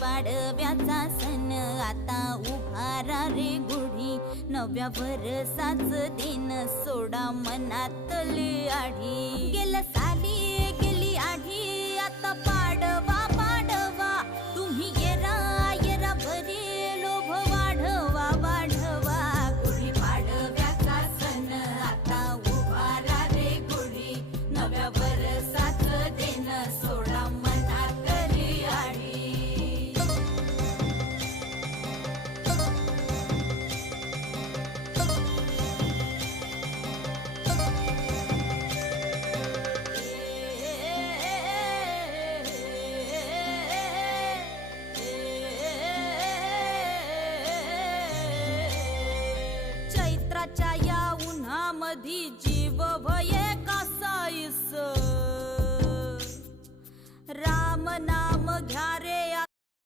पाडव्याचा सण आता उभारा रे गुढी, नव्या वर्षाच दिन सोडा मनातली आढी. गेल्या साली गेली आढी, आता पाडवा पाडवा, तुम्ही येरा येरा भरी लोभ वाढवा वाढवा. गुढी पाडव्याचा सण आता उभारा रे गुढी, नव्या वर्षाच दिन सोडा मनातली आढी. चैत्राच्या या उन्हामधी जीव भये कासाईस, राम नाम घ्या